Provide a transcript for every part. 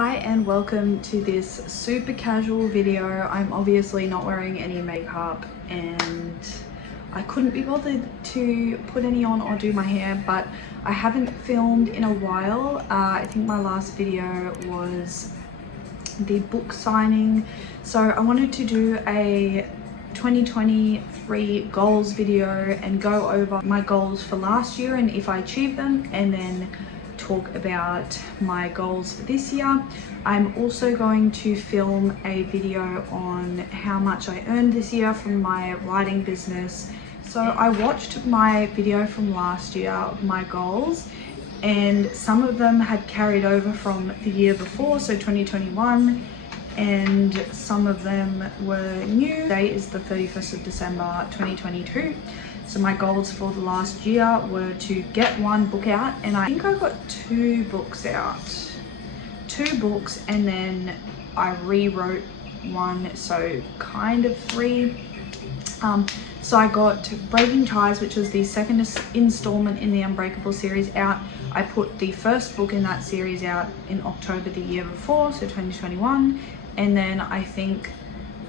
Hi and welcome to this super casual video. I'm obviously not wearing any makeup and I couldn't be bothered to put any on or do my hair, but I haven't filmed in a while. I think my last video was the book signing, so I wanted to do a 2023 goals video and go over my goals for last year and if I achieved them, and then talk about my goals for this year. I'm also going to film a video on how much I earned this year from my writing business. So I watched my video from last year of my goals, and some of them had carried over from the year before, so 2021, and some of them were new. Today is the 31st of December 2022. So my goals for the last year were to get one book out, and I think I got 2 books out. 2 books, and then I rewrote one, so kind of 3. So I got Breaking Ties, which was the second installment in the Unbreakable series, out. I put the first book in that series out in October the year before, so 2021, and then I think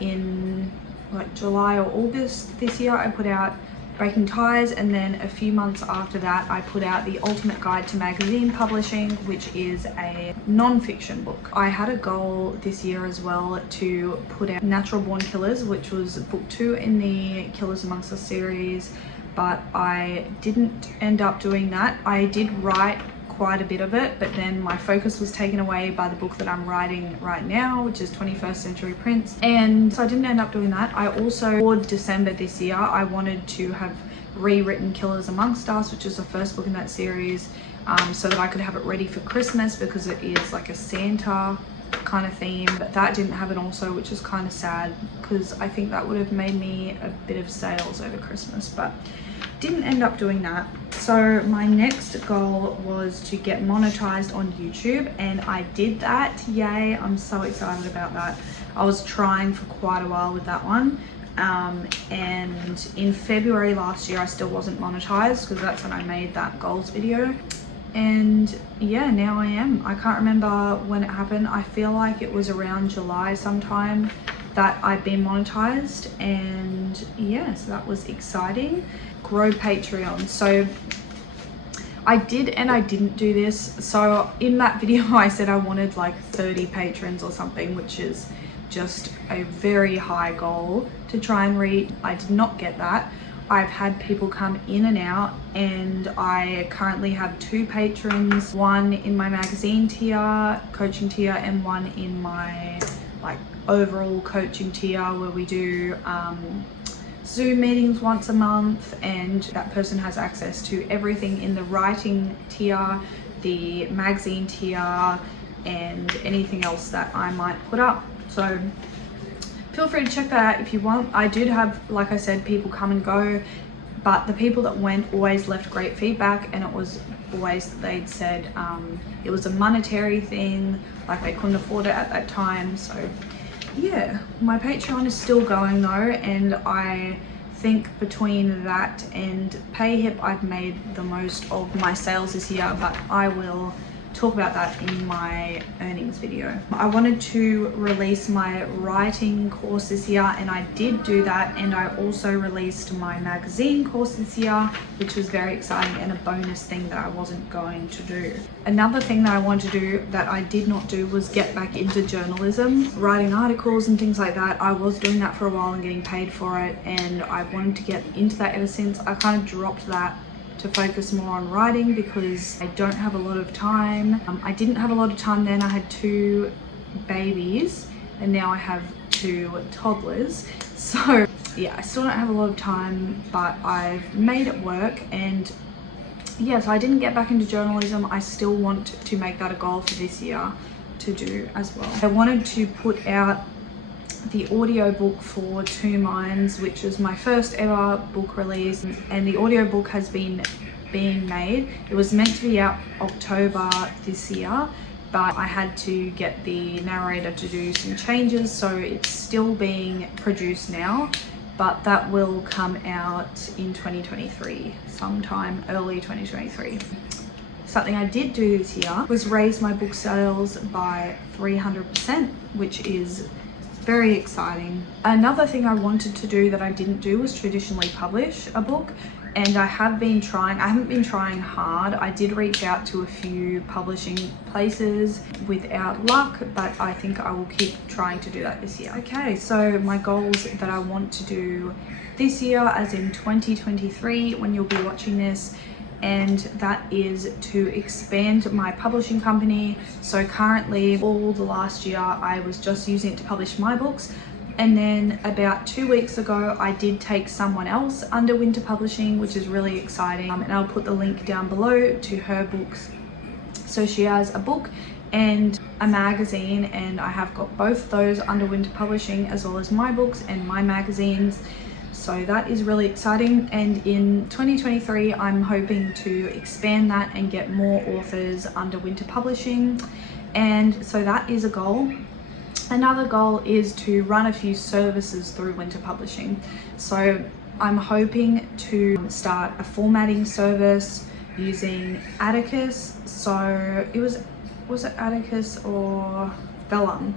in like July or August this year I put out Breaking Ties, and then a few months after that I put out The Ultimate Guide to Magazine Publishing, which is a non-fiction book. I had a goal this year as well to put out Natural Born Killers, which was book 2 in the Killers Amongst Us series, but I didn't end up doing that. I did write quite a bit of it, but then my focus was taken away by the book that I'm writing right now, which is 21st Century Prince, and so I didn't end up doing that. I also, for December this year, I wanted to have rewritten Killers Amongst Us, which is the first book in that series, so that I could have it ready for Christmas, because it is like a Santa kind of theme, but that didn't happen also, which is kind of sad, because I think that would have made me a bit of sales over Christmas, but didn't end up doing that. So my next goal was to get monetized on YouTube, and I did that. Yay, I'm so excited about that. I was trying for quite a while with that one, and in February last year I still wasn't monetized, because that's when I made that goals video. And yeah, now I am. I can't remember when it happened. I feel like it was around July sometime that I've been monetized, and yeah, so that was exciting. Grow Patreon. So I did and I didn't do this. So in that video I said I wanted like 30 patrons or something, which is just a very high goal to try and reach. I did not get that. I've had people come in and out, and I currently have 2 patrons, one in my magazine tier, coaching tier, and one in my like overall coaching tier, where we do Zoom meetings once a month, and that person has access to everything in the writing tier, the magazine tier, and anything else that I might put up. So feel free to check that out if you want. I did have, like I said, people come and go, but the people that went always left great feedback, and it was always, they'd said it was a monetary thing, like they couldn't afford it at that time. So yeah, my Patreon is still going though, and I think between that and PayHip I've made the most of my sales this year, but I will talk about that in my earnings video. I wanted to release my writing course this year, and I did do that, and I also released my magazine course this year, which was very exciting and a bonus thing that I wasn't going to do. Another thing that I wanted to do that I did not do was get back into journalism, writing articles and things like that. I was doing that for a while and getting paid for it, and I wanted to get into that ever since. I kind of dropped that to focus more on writing because I don't have a lot of time. I didn't have a lot of time then. I had 2 babies, and now I have 2 toddlers. So yeah, I still don't have a lot of time, but I've made it work. And yeah, so I didn't get back into journalism. I still want to make that a goal for this year to do as well. I wanted to put out the audiobook for 2 Minds, which is my first ever book release, and the audiobook has been being made. It was meant to be out October this year, but I had to get the narrator to do some changes, so it's still being produced now, but that will come out in 2023, sometime early 2023. something I did do this year was raise my book sales by 300%, which is very exciting. Another thing I wanted to do that I didn't do was traditionally publish a book, and I have been trying. I haven't been trying hard. I did reach out to a few publishing places without luck, but I think I will keep trying to do that this year. Okay, so my goals that I want to do this year, as in 2023 when you'll be watching this, and that is to expand my publishing company. So currently, all the last year I was just using it to publish my books, and then about 2 weeks ago I did take someone else under Winter Publishing, which is really exciting, and I'll put the link down below to her books. So she has a book and a magazine, and I have got both those under Winter Publishing, as well as my books and my magazines. So that is really exciting, and in 2023 I'm hoping to expand that and get more authors under Winter Publishing, and so that is a goal. Another goal is to run a few services through Winter Publishing. So I'm hoping to start a formatting service using Atticus. So was it Atticus or Vellum?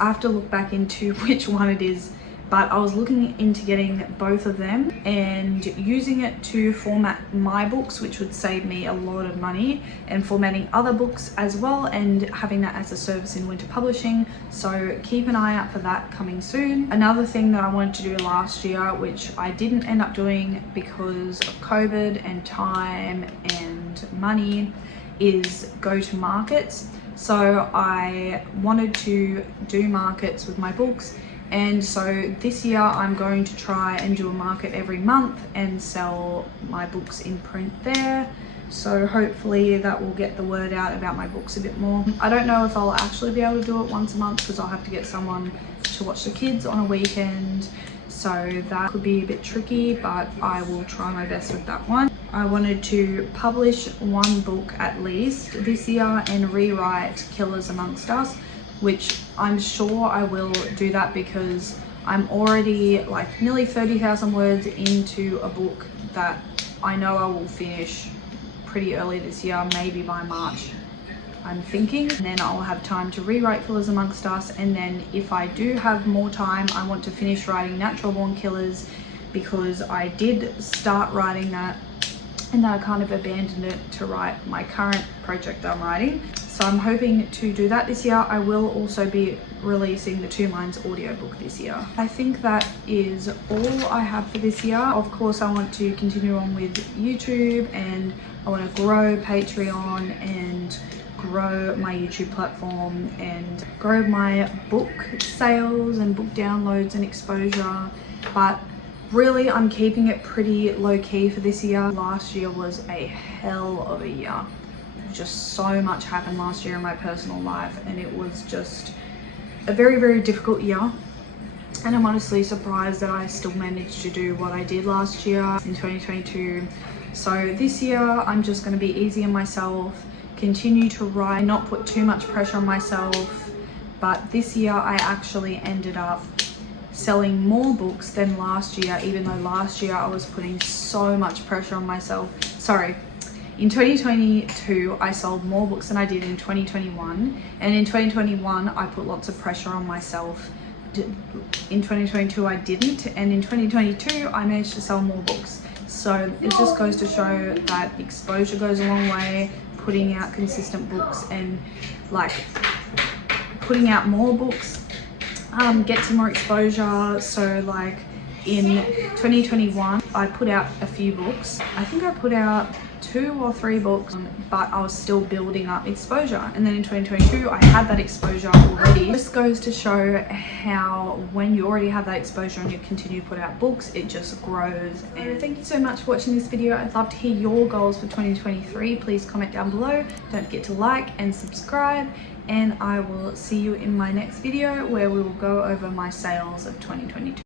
I have to look back into which one it is, but I was looking into getting both of them and using it to format my books, which would save me a lot of money, and formatting other books as well, and having that as a service in Winter Publishing. So keep an eye out for that coming soon. Another thing that I wanted to do last year, which I didn't end up doing because of COVID and time and money, is go to markets. So I wanted to do markets with my books, and so this year I'm going to try and do a market every month and sell my books in print there. So hopefully that will get the word out about my books a bit more. I don't know if I'll actually be able to do it once a month, because I'll have to get someone to watch the kids on a weekend. So that could be a bit tricky, but I will try my best with that one. I wanted to publish one book at least this year and rewrite Killers Amongst Us, which I'm sure I will do that because I'm already like nearly 30,000 words into a book that I know I will finish pretty early this year, maybe by March, I'm thinking. And then I'll have time to rewrite Killers Amongst Us, and then if I do have more time, I want to finish writing Natural Born Killers, because I did start writing that and then I kind of abandoned it to write my current project that I'm writing. So I'm hoping to do that this year. I will also be releasing the Two Minds audiobook this year. I think that is all I have for this year. Of course, I want to continue on with YouTube, and I want to grow Patreon and grow my YouTube platform and grow my book sales and book downloads and exposure. But really, I'm keeping it pretty low-key for this year. Last year was a hell of a year. Just so much happened last year in my personal life, and it was just a very, very difficult year. And I'm honestly surprised that I still managed to do what I did last year in 2022. So this year, I'm just going to be easy on myself, continue to write, not put too much pressure on myself. But this year, I actually ended up selling more books than last year, even though last year I was putting so much pressure on myself. Sorry, in 2022 I sold more books than I did in 2021, and in 2021 I put lots of pressure on myself. In 2022 I didn't, and in 2022 I managed to sell more books. So it just goes to show that exposure goes a long way. Putting out consistent books and like putting out more books gets more exposure. So like in 2021 I put out a few books. I think I put out 2 or 3 books, but I was still building up exposure, and then in 2022 I had that exposure already. This goes to show how when you already have that exposure and you continue to put out books, it just grows. And thank you so much for watching this video. I'd love to hear your goals for 2023. Please comment down below. Don't forget to like and subscribe, and I will see you in my next video where we will go over my sales of 2022.